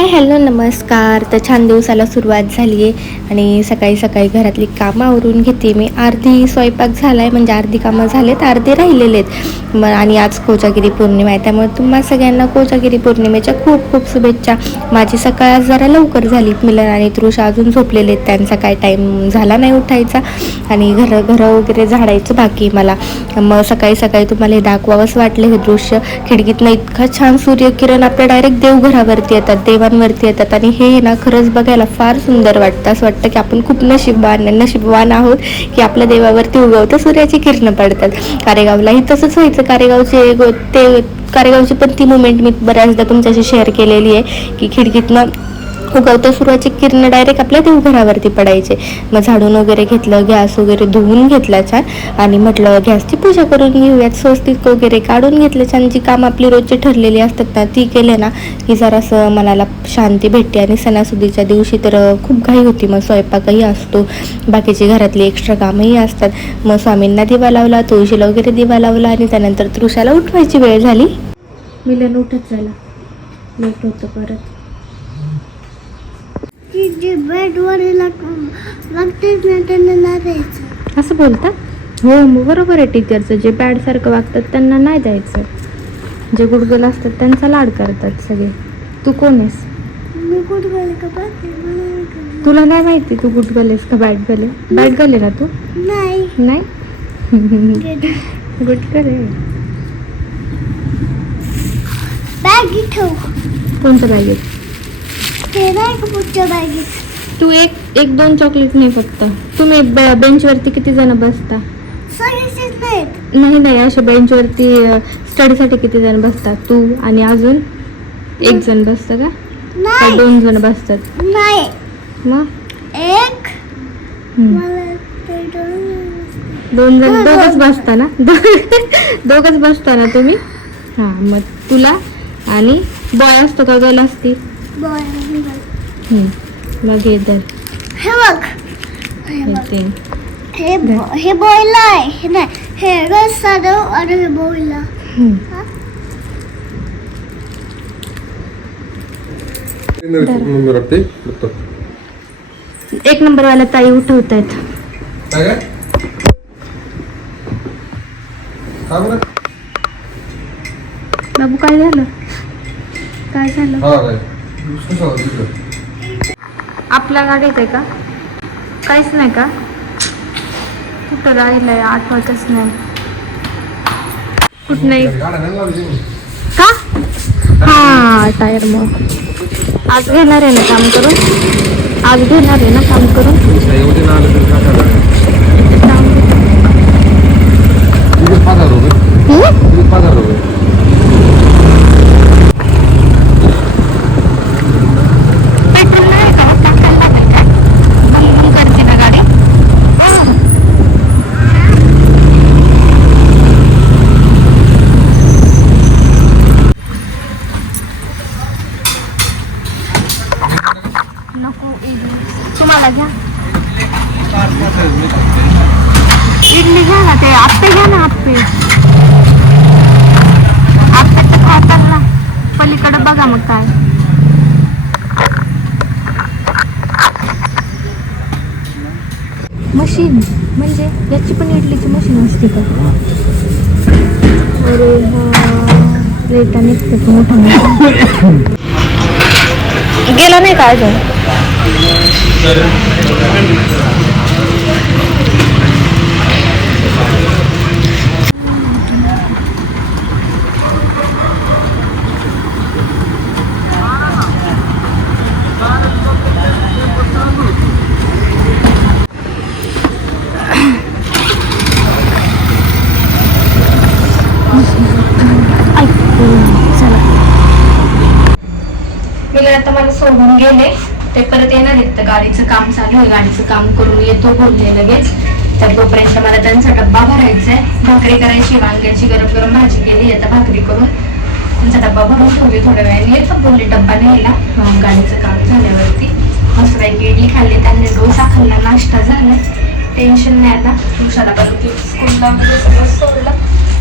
Hi hello नमस्कार. तर छान दिवसाला सुरुवात झाली आहे आणि सकाळी सकाळी घरातली कामं आवरून घेते मी. अर्धी स्वयंपाक झाला आहे म्हणजे अर्धी कामं झालेत अर्धे राहिलेले आहेत. मग आणि आज कोजागिरी पौर्णिमा आहे त्यामुळे तुम्हा सगळ्यांना कोजागिरी पौर्णिमेच्या खूप खूप शुभेच्छा. माझी सकाळ आज जरा लवकर झाली. मिलन आणि तृषा अजून झोपलेले आहेत. त्यांचा काय टाईम झाला नाही उठायचा. आणि घरं घरं वगैरे झाडायचं बाकी मला. मग सकाळी सकाळी तुम्हाला हे दाखवावंच वाटलं हे दृश्य. खिडकीतनं इतकं छान सूर्यकिरण आपल्या डायरेक्ट देवघरावरती येतात. देवांवरती येतात आणि हे ना खरंच बघायला फार सुंदर वाटतं. असं वाटतं की आपण खूप नशीबवान नशीबवान आहोत की आपल्या देवावरती उगवतं सूर्याची किरणं पडतात. कारेगावलाही तसंच व्हायचं. कारेगावचे गो- ते कारेगावची पण ती मुमेंट मी बऱ्याचदा तुमच्याशी शेअर केलेली आहे की खिडकीतनं उगवतो. सूर्याची किरण डायरेक्ट आपल्या देवघरावरती पडायचे. मग झाडून वगैरे घेतलं गॅस वगैरे धुवून घेतला छान. आणि म्हटलं गॅसची पूजा करून घेऊयात. स्वस्तिक वगैरे काढून घेतलं छान. जी काम आपली रोजची ठरलेली असतात ना ती केले ना की जरासं मनाला शांती भेटते. आणि सणासुदीच्या दिवशी तर खूप घाई होती. मग स्वयंपाकही असतो. बाकीची घरातली एक्स्ट्रा कामंही असतात. मग स्वामींना दिवा लावला तुळशीला वगैरे दिवा लावला आणि त्यानंतर तृषाला उठवायची वेळ झाली. मिलन उठत झाला लेट होतं परत. की जे बेडवर लागतेच ना त्यांना नाही द्यायचं. असं बोलता हो मग बरोबर आहे टीचरचं जे बॅडसारखं वागतात त्यांना नाही द्यायचं. जे गुडगल असतात त्यांचा लाड करतात सगळे. तू कोण आहेस? मी का. तुला नाही माहिती तू गुडगल आहेस का बॅट गल आहे? बॅट गल आहे ना तू? नाही. नाही? गेली. गुडगल आहे. बॅग ठेव कोणतं बॅगेत ते नाही का पुढच्या बॅगेत तू एक एक दोन चॉकलेट नाही फक्त. तुम्ही ब- बेंचवरती किती जण बसता? नाही नाही अशा बेंचवरती स्टडीसाठी किती जण बसतात? तू आणि अजून? एक जण बसतं का? दोन जण बसतात? नाही. मग एक. दोन जण दोघच. बसता ना? दोघच बसता ना तुम्ही? हा मग तुला आणि बॉय असतो का गर्ल असती? बॉय हम्म. मग हे हे बघ. हे हे बघ. ते हे ब- बॉयला आहे. हे नाही. हे रस साधव आणि हे बघतो. एक नंबर वाला ताई उठवत आहेत बाबू काय झालं? काय झालं? आपल्या गाडीत आहे का? काहीच नाही का? कुठं राहिलंय? आठवतच नाही. कुठं नाही? का? हा टायर मग. आज घेणार आहे ना काम करून? आज घेणार आहे ना काम करून ना आलं तर काय करणार? तिथे पाच हजार रुपये हम्म? तिथे पाच हजार रुपये पेट्रोल नाही का टाकायला लागेल काय बंद बंद करते ना गाडी नको इडली. तुम्हाला घ्या. इडली घ्या ना ते आप्पे घ्या ना आप्पे. आप्पे तर खातात ना पलीकडं बघा मग काय. मशीन म्हणजे याची पण इडलीची मशीन असते का? अरे हा रेटा निघते मोठा मोठा गेला नाही का अजून? चला मी आता मला सोडून गेले ते परत येणार आहेत तर गाडीचं काम चालू आहे गाडीचं काम करून येतो बोलले लगेच. तर तोपर्यंत मला त्यांचा डब्बा भरायचा आहे. भाकरी करायची वांग्याची गरम गरम भाजी केली आता भाकरी करून त्यांचा डब्बा भरून ठेवली थोड्या वेळाने. येतो बोलले डब्बा न्यायला. गाडीचं काम झाल्यावरती मस्त पैकी इडली खाल्ली त्यांनी डोसा खाल्ला नाश्ता झाला. टेन्शन नाही आता. दिवसाला परत स्कूलला सगळं सोडलं.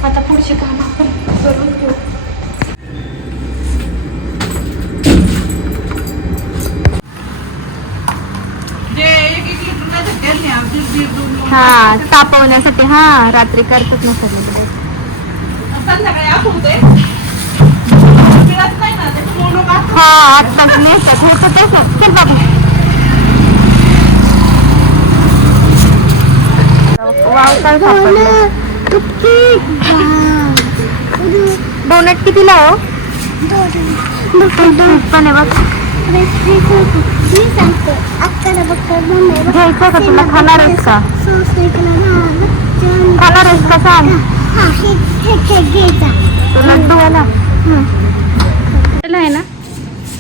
आता पुढची काम. आपण करून घेऊ हा तापवण्यासाठी हा रात्री करतात ना सगळं. संध्याकाळी आठवते मिळत नाही ना त्याच्यामुळे लोक आत- हा आत्ताच नेतात होतं तसं चल बाबू. वाव काय सापडलं? डोनट कितीला हो? पण आहे बघ. घ्यायचं का तुला? खाणार आहेस का? खाणार आहेस का सांग? तुला आहे ना?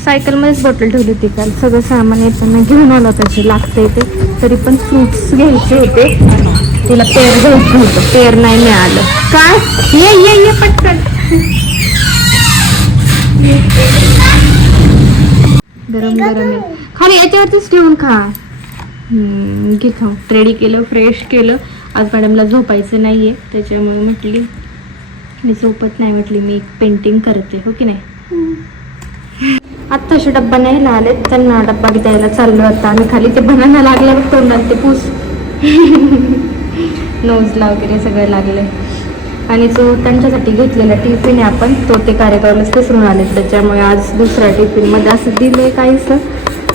सायकल मध्येच बॉटल ठेवली होती काल. सगळं सामान येताना घेऊन आलं त्याचे लागते ते. तरी पण फ्रुट्स घ्यायचे होते. तिला पेर घ्यायचं होतं. पेर नाही मिळालं. काय? ये ये ये पटकन. गरम गरम आहे. खाली याच्यावरतीच ठेवून खा. घे खाऊ रेडी केलं फ्रेश केलं. आज मॅडमला झोपायचं नाहीये. त्याच्यामुळे म्हटली मी झोपत नाही म्हटली मी पेंटिंग करते हो की नाही? आत्ताशी डब्बा न्यायला आले त्यांना डब्बा द्यायला चाललो आता. आम्ही खाली ते बनायला लागल्यावर तोंडात ते पूस. नोजला वगैरे सगळं लागले आणि जो त्यांच्यासाठी घेतलेला टिफिन आहे आपण तो ते कार्यक्रमालाच विसरून आले. त्याच्यामुळे आज दुसऱ्या टिफिनमध्ये असं दिले काहीच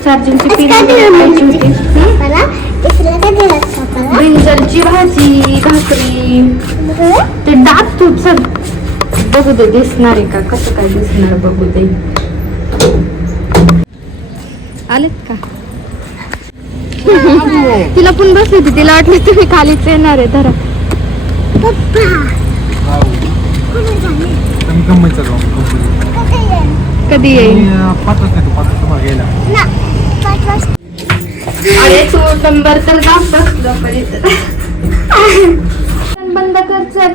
चार्जिंगची पिन होती. ब्रिंजलची भाजी भाकरी. ते दात तू चल बघू दे दिसणार आहे का? कसं काय दिसणार बघू दे. आलेत का? तिला पण बसली होती तिला वाटलं तुम्ही खालीच येणार आहे धरा. जाऊ? कधी येईल? पाच ना पाच वाजता. अरे तू नंबर तर बंद कर चल.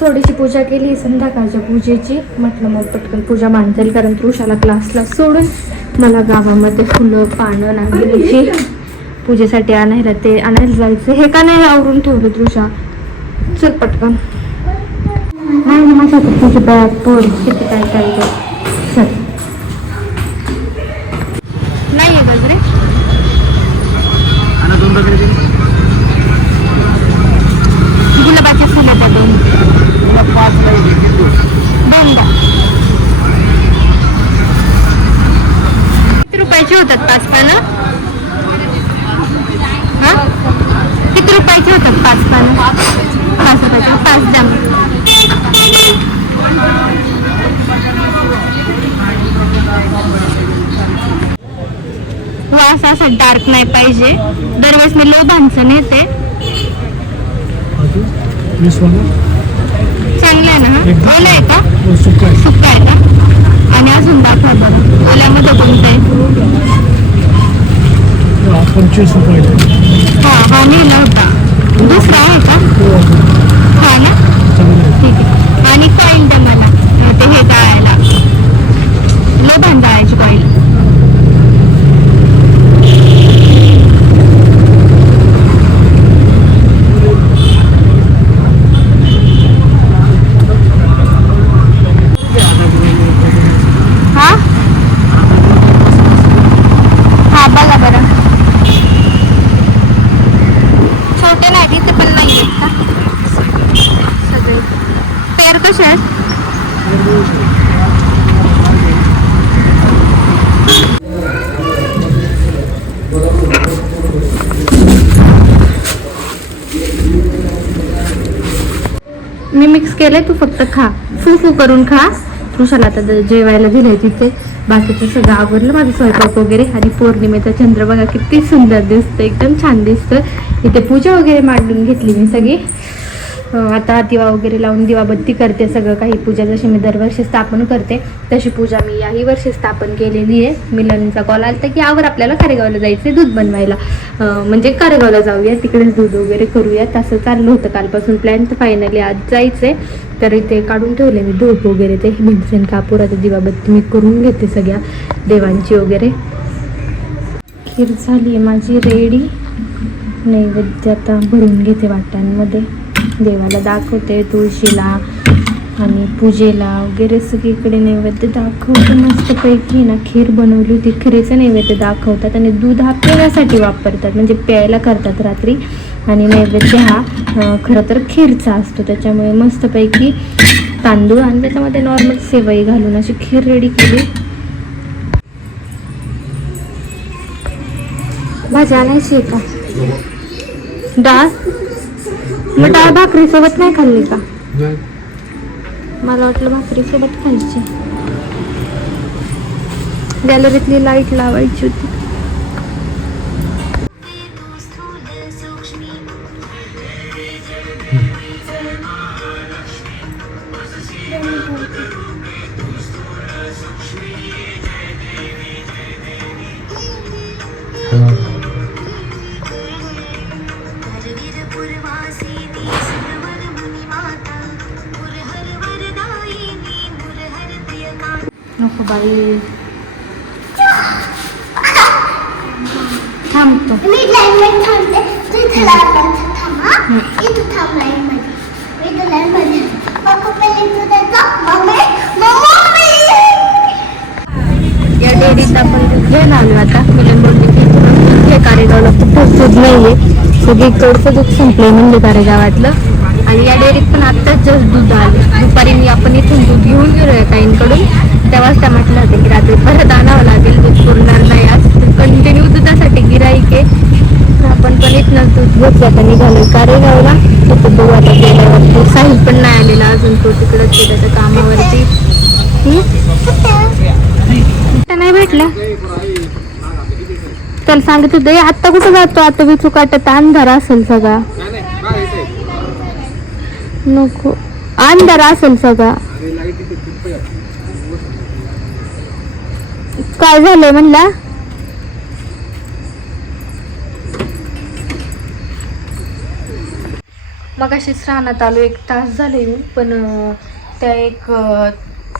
थोडीशी पूजा केली संध्याकाळच्या पूजेची. म्हटलं मग पटकन पूजा मांडता कारण तृषाला क्लासला सोडून मला गावामध्ये फुलं पानं नांगलीची पूजेसाठी आणायला ते आणायला जायचं. हे का नाही आवरून ठेवलं तृषा? चल पटकन. नाही ना माझ्या हातात तुझी बॅग पोर किती काय काय ते. चल नाही आहे गजरे आणि दोन रुपये दिले. गुलाबाची फुलं त्या दोन तुला पाच नाही दे, किती दिवस? दोन द्या किती रुपयाचे होतात पाच पानं हा किती रुपयाचे होतात पाच पानं पाच रुपयाचे पाच द्या मग. असं असा डार्क नाही पाहिजे. दरवेळेस मी लोभांचं नेते. चाललंय चांगलं आहे ना हा? ओलं आहे का? सुका सुक्का आहे. का? आणि अजून दाखवा बरं. ओल्यामध्ये कोणतं आहे हा, हा हा नेला होता. दुसरा आहे का? हा ना? ठीक आहे. आणि कॉईन द्या मला. ते हे जाळायला. लोभान जाळायची कॉईन हा हा बघा बरं छोटे नाही पण नाही आहेत का? सगळे. पेर कसे आहेत? मी मिक्स केलंय तू फक्त खा. फू फू करून खा. तुषाला आता जेवायला दिलंय तिथे. बाकीचं सगळं आवरलं माझं स्वयंपाक वगैरे आणि पौर्णिमेचा चंद्र बघा किती सुंदर दिसतं एकदम छान दिसतं इथे पूजा वगैरे मांडून घेतली मी सगळी. आता दिवा वगैरे लावून दिवाबत्ती करते सगळं काही. पूजा जशी मी दरवर्षी स्थापन करते तशी पूजा मी याही वर्षी स्थापन केलेली आहे. मिलनचा कॉल आला तर की आवर आपल्याला कारेगावला जायचं दूध बनवायला. म्हणजे कारेगावला जाऊया तिकडेच दूध वगैरे करूया. तसं चाललं होतं कालपासून. प्लॅन तर फायनली आज जायचंय. तर इथे काढून ठेवले. मी धूप वगैरे ते भीमसेन कापूर आता दिवाबत्ती मी करून घेते सगळ्या देवांची वगैरे. खीर झाली आहे माझी रेडी नैवेद्य आता भरून घेते वाट्यांमध्ये. देवाला दाखवते तुळशीला आणि पूजेला वगैरे सगळीकडे नैवेद्य दाखवते मस्तपैकी. ना खीर बनवली होती खिरीचं नैवेद्य दाखवतात आणि दूध हा पिण्यासाठी वापरतात म्हणजे प्यायला करतात रात्री. आणि नैवेद्य हा खरं तर खीरचा असतो. त्याच्यामुळे मस्तपैकी तांदूळ आणि त्याच्यामध्ये नॉर्मल सेवई घालून अशी खीर रेडी केली. भाजी आणायची का? डाळ? मग डाळ भाकरी सोबत नाही खाल्ली का? मला वाटलं भाकरी सोबत खायची गॅलरीतली लाइट लावायची होती. आता मिलन बोलली की कारेगावला खूप दूध नाहीये. सगळीकडचं दूध संपलं म्हणजे कारेगावातलं. आणि या डेअरीत पण आत्ताच जस्ट दूध आलं. दुपारी मी आपण इथून दूध घेऊन गेलो या ताईंकडून. तेव्हाच त्या म्हटलं होतं की रात्री परत आणावं लागेल दूध पुरणार नाही आज. कंटिन्यू दुधासाठी गिराईक आहे. आपण पण इथनंच दूध घेतलं आता निघालो कारेगावला. तर बघू आता गेल्यावरती साहिल पण नाही आलेला अजून तो तिकडंच गेला तर कामावरती. हम्म? नाही भेटला त्याला सांगत होते आता कुठं जातो? आता विचू काटत अंधार असेल सगळा. नको. अंधार असेल सगळा. काय झालंय म्हणला? मग अशीच राहण्यात आलो एक तास झाले येऊन पण त्या एक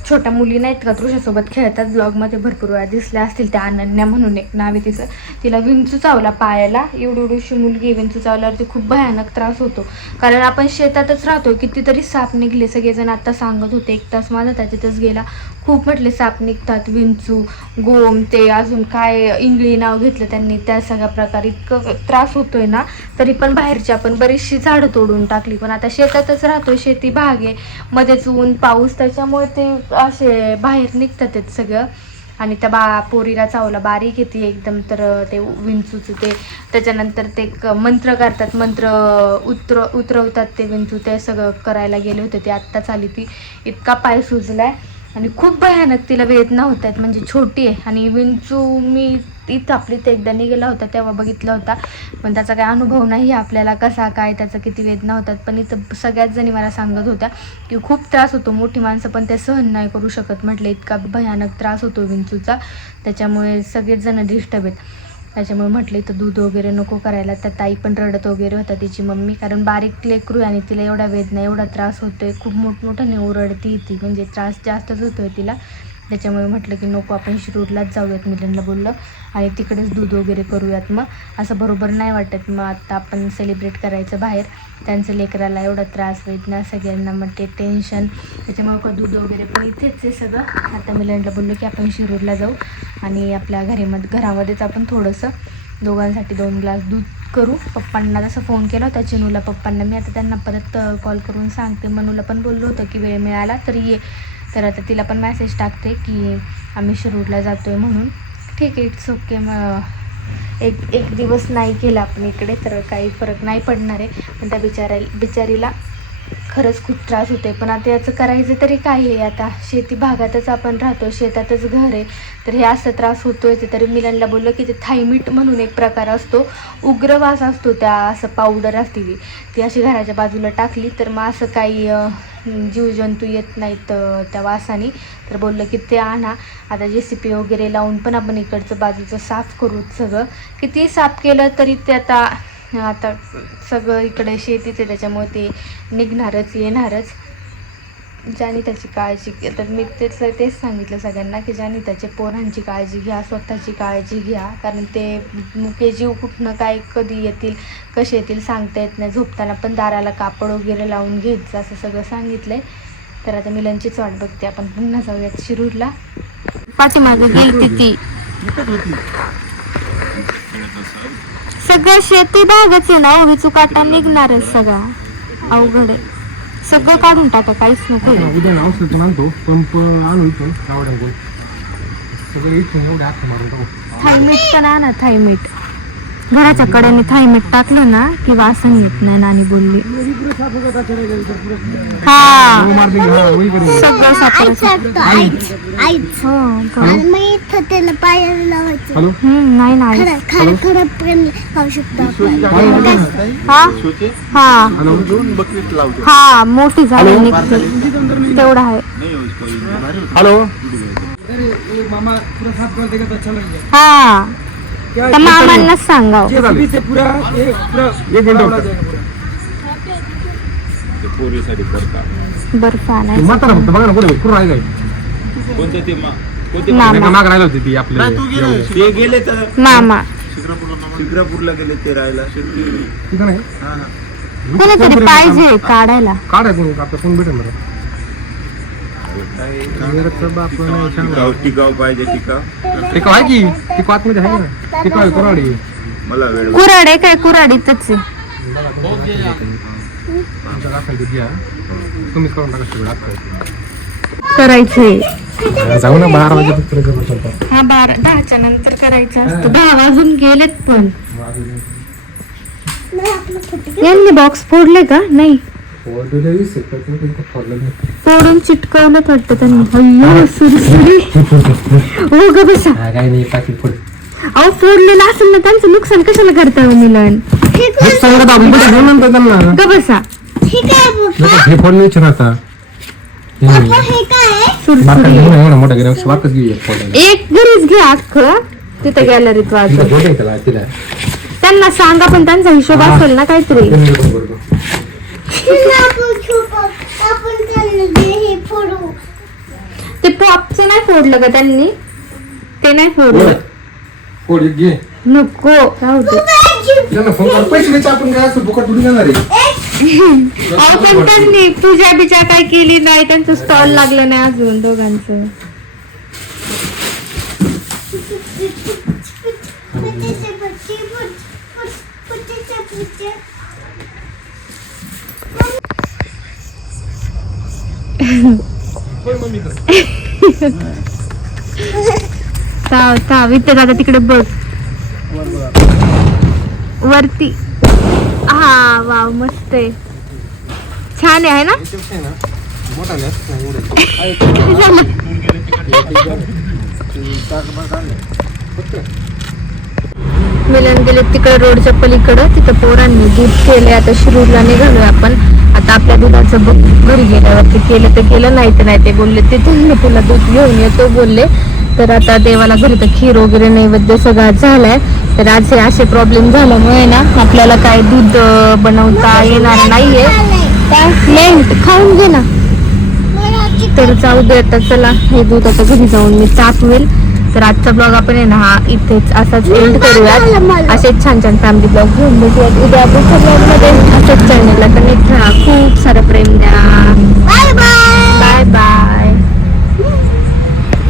छोट्या मुली नाहीत का तृषासोबत खेळतात. ब्लॉगमध्ये भरपूर वेळा दिसल्या असतील त्या अनन्या म्हणून एक नाव आहे तिचं. तिला विंचू चावला पायाला. एवढी एवढीशी मुलगी विंचू चावल्यावरती खूप भयानक त्रास होतो. कारण आपण शेतातच राहतो कितीतरी साप निघले. सगळेजण आता सांगत होते. एक तास माझा त्याच्यातच गेला. खूप म्हटले साप निघतात विंचू गोम ते अजून काय इंगळी नाव घेतलं त्यांनी त्या सगळ्या प्रकारे इतकं त्रास होतोय ना तरी पण बाहेरची आपण बरीचशी झाडं तोडून टाकली. पण आता शेतातच राहतोय शेती भाग आहे. मध्येच ऊन पाऊस त्याच्यामुळे ते असे बाहेर निघतात सगळं. आणि त्या बा पोरीला चावला बारीक येते एकदम तर ते विंचूचं ते त्याच्यानंतर ते क- मंत्र करतात मंत्र उतर उतरवतात ते विंचू ते सगळं करायला गेले होते ते आत्ताच आली ती. इतका पाय सुजलाय. आणि खूप भयानक तिला वेदना होत आहेत. म्हणजे छोटी आहे. आणि विंचू मी इथं आपली ते एकदा निघाला होता तेव्हा बघितला होता. पण त्याचा काही अनुभव नाही आपल्याला कसा काय त्याचा किती वेदना होतात. पण इथं सगळ्याच जणी मला सांगत होत्या की खूप त्रास होतो. मोठी माणसं पण ते सहन नाही करू शकत म्हटलं. इतका भयानक त्रास होतो विंचूचा. त्याच्यामुळे सगळेच जण डिस्टर्ब आहेत. त्याच्यामुळे म्हटलं इथं दूध वगैरे नको करायला. तर ताई पण रडत वगैरे होता तिची मम्मी. कारण बारीक लेकरू आणि तिला एवढा वेदना एवढा त्रास होतोय. खूप मोठमोठ्याने ओरडती ती म्हणजे त्रास जास्तच होतोय तिला. त्याच्यामुळे म्हटलं की नको आपण शिरूरलाच जाऊयात मिलनला बोललं. आणि तिकडेच दूध वगैरे करूयात मग. असं बरोबर नाही वाटत मग आता आपण सेलिब्रेट करायचं बाहेर. त्यांचं लेकराला एवढा त्रास होईल ना सगळ्यांना मग ते टेन्शन त्याच्यामुळे का दूध वगैरे पण इथेच आहे सगळं. आता मिलनला बोललो की आपण शिरूरला जाऊ. आणि आपल्या घरीमध्ये घरामध्येच आपण थोडंसं दोघांसाठी दोन ग्लास दूध करू. पप्पांना तसं फोन केला होता चिनूला पप्पांना. मी आता त्यांना परत कॉल करून सांगते. मनूला पण बोललो होतं की वेळ मिळाला तर ये. तर आता तिला पण मॅसेज टाकते की आम्ही शिरूरला जातो आहे म्हणून. ठीक आहे इट्स ओके मग एक एक दिवस नाही केला आपण इकडे तर काही फरक नाही पडणार आहे. पण त्या बिचारा बिचारीला खरंच खूप त्रास होते पण आता याचं करायचं तरी काय आहे. आता शेती भागातच आपण राहतो शेतातच घर आहे. तर हे असं त्रास होतोय ते तरी मिलनला बोललं की ते थायमीट म्हणून एक प्रकार असतो. उग्र वास असतो त्या असं पावडर असते ती ती अशी घराच्या बाजूला टाकली तर मग असं काही जीवजंतू येत नाहीत त्या वासाने. तर बोललं की ते आणा. आता जे सी पी वगैरे लावून पण आपण इकडचं बाजूचं साफ करू सगळं. किती साफ केलं तरी ते आता आता सगळं इकडे शेतीच आहे त्याच्यामुळे ते निघणारच येणारच. ज्याने त्याची काळजी घे तर मी तेच तेच सांगितलं सगळ्यांना की ज्याने त्याच्या पोरांची काळजी घ्या स्वतःची काळजी घ्या. कारण ते मुके जीव कुठनं काय कधी येतील कसे येतील सांगता येत नाही. झोपताना पण दाराला कापड वगैरे लावून घेत जा असं सगळं सांगितलंय. तर आता मी लंचीच वाट बघते. आपण पुन्हा जाऊयात शिरूरला. पाठीमागं गेलती ती. सगळं शेती भागच आहे ना विचू काटा निघणारच सगळा अवघड आहे. सगळं काढून टाका काहीच नको. उद्या औषध पण आणतो पंप आणू इथून गावड्यांकडून सगळं इथून एवढे हात मारून टाकू. थायमीठ पण आणा थायमीठ घराच्या कडेने थायमीठ टाकलं ना की वासन येत नाही नानी बोलली. हा. सगळं सापडत हो नाही नाही खरं खरं खरं प्रेम खाऊ शकतो आपण हा? हा. हॅलो. हा मोठी झाली निघते. तेवढा आहे. हॅलो. हा तर मामांनाच सांगाव. बर्फ म्हातारा ते तर शिक्रापूरला गेले ते राहायला. तिथं नाही? कोणीतरी पाहिजे काढायला. काढ आहे कोणी? आपलं कोण भेटेल मला नीरजचं बाप नाही सांगा. टिकाव टिकाव पाहिजे टिकाव. टिकाव आहे की? आतमध्ये आहे ना टिकाव आहे कोराडी मला वेळ कुराड आहे काय? कुराडीतच आहे. आमच्या काकांची द्या तुम्हीच करून टाका सगळं आता करायचंय जाऊ ना बारा वाजेपर्यंत हा बारा दहाच्या नंतर करायचं असतं. दहा वाजून गेलेत पण. यांनी बॉक्स फोडले का? नाही. फोडून चिटकवलं वाटतं त्यांनी. अय्यो सुरसुरी हो ग बसा. काय नाही पाकिट फोड. अहो फोडलेलं असेल ना त्यांचं नुकसान कशाला करता हो मिलन? सांगत आपण ग बसा. हे फोन नाही विचारता हे काय? सुरसुरी मोठा घेऊया एक घरीच घे अख्ख. तिथे गॅलरीत वाजव त्याला तिला. त्यांना सांगा पण त्यांचा हिशोब असेल ना काहीतरी. आपण. आपण त्यांना हे फोडू ते पॉपचं नाही फोडलं का त्यांनी? ते नाही फोडलं. घे. नको राहू दे. काय घेऊ? त्यांना फोन कर. पैसे द्यायचे आपण काय असं फुकट उडून जाणार आहे. अहो, पण त्यांनी पूजा बिजा काय केली नाही त्यांचं स्टॉल लागलं नाही अजून दोघांचं. पुटीचे पुटी, इथे दादा तिकडे बघ. वरती. हा वाव मस्त आहे छान आहे ना मोठा नाही मिलन गेले तिकडे रोडच्या पलीकडं. तिथं पोरांनी दूध केले आता शिरूरला निघालो आपण. आता आपल्या दुधाचं बघ घरी गेल्यावरती केलं तर केलं नाही तर नाही ते बोलले. तिथून मी तुला दूध घेऊन येतो बोलले. तर आता देवाला घरी तर खीर वगैरे नैवेद्य सगळा झालाय. तर आज हे असे प्रॉब्लेम झाल्यामुळे ना आपल्याला काय दूध बनवता येणार नाहीये. खाऊन घे ना. तर जाऊ दे आता चला. हे दूध आता घरी जाऊन मी तापवेल. तर आजचा ब्लॉग आपण आहे ना हा इथेच असाच एंड करूयात. असेच छान छान फॅमिली ब्लॉग घेऊन बसूयात उद्या आपण ब्लॉगमध्ये असेच चॅनलला कनेक्ट राहा खूप सारं प्रेम द्या. Bye bye bye bye